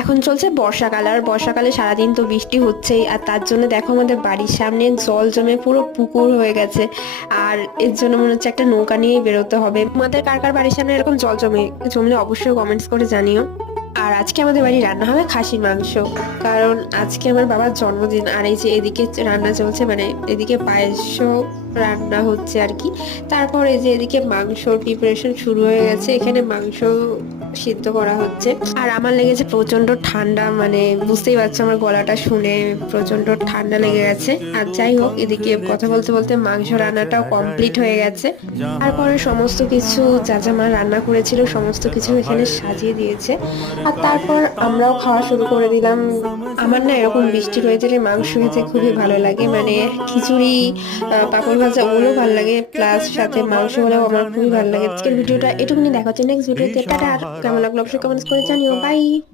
এখন চলছে বর্ষাকাল, আর বর্ষাকালে সারাদিন তো বৃষ্টি হচ্ছেই, আর তার জন্য দেখো আমাদের বাড়ির সামনে জল জমে পুরো পুকুর হয়ে গেছে। আর এর জন্য মনে হচ্ছে একটা নৌকা নিয়েই বেরোতে হবে। তোমাদের কার কার বাড়ির সামনে এরকম জল জমলে অবশ্যই কমেন্টস করে জানিও। আর আজকে আমাদের বাড়ি রান্না হবে খাসির মাংস, কারণ আজকে আমার বাবার জন্মদিন। আর এই যে এদিকে রান্না চলছে, মানে এদিকে পায়েসও রান্না হচ্ছে আর কি। তারপর এই যে এদিকে মাংসর প্রিপারেশন শুরু হয়ে গেছে, এখানে মাংস সিদ্ধ করা হচ্ছে। আর আমার লেগেছে প্রচন্ড ঠান্ডা, মানে বুঝতেই পারছো আমার গলাটা শুনে প্রচন্ড ঠান্ডা লেগে গেছে। আর যাই হোক, এদিকে কথা বলতে বলতে মাংস রান্নাটাও কমপ্লিট হয়ে গেছে। তারপরে সমস্ত কিছু যা যা মা রান্না করেছিল সমস্ত কিছু এখানে সাজিয়ে দিয়েছে। আর তারপর আমরাও খাওয়া শুরু করে দিলাম। আমার না এরকম বৃষ্টির ওয়েদারে মাংস খেতে খুবই ভালো লাগে, মানে খিচুড়ি, পাঁপড় ভাজা ওগুলো ভালো লাগে, প্লাস সাথে মাংস হলেও আমার খুবই ভালো লাগে। আজকের ভিডিওটা এটুকুনি, দেখা হচ্ছে নেক্সট ভিডিওতে। টাটা। আর কেমন লাগলো অবশ্যই কমেন্টস করে জানিও। বাই।